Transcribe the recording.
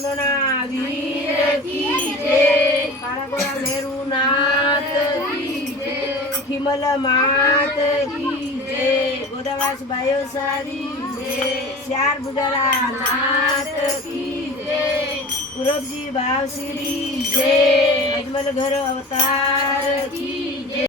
સોનોના વીર કી જય, કાળાગોરા મેરુનાથ કી જય, ખિમલ માત કી જય, ગોદાવાસ બાયો સારી જય, શ્યાર બુજારા નાથ કી જય, ગુરબજી ભાવશ્રી જય, અજમલ ઘર અવતાર કી જય।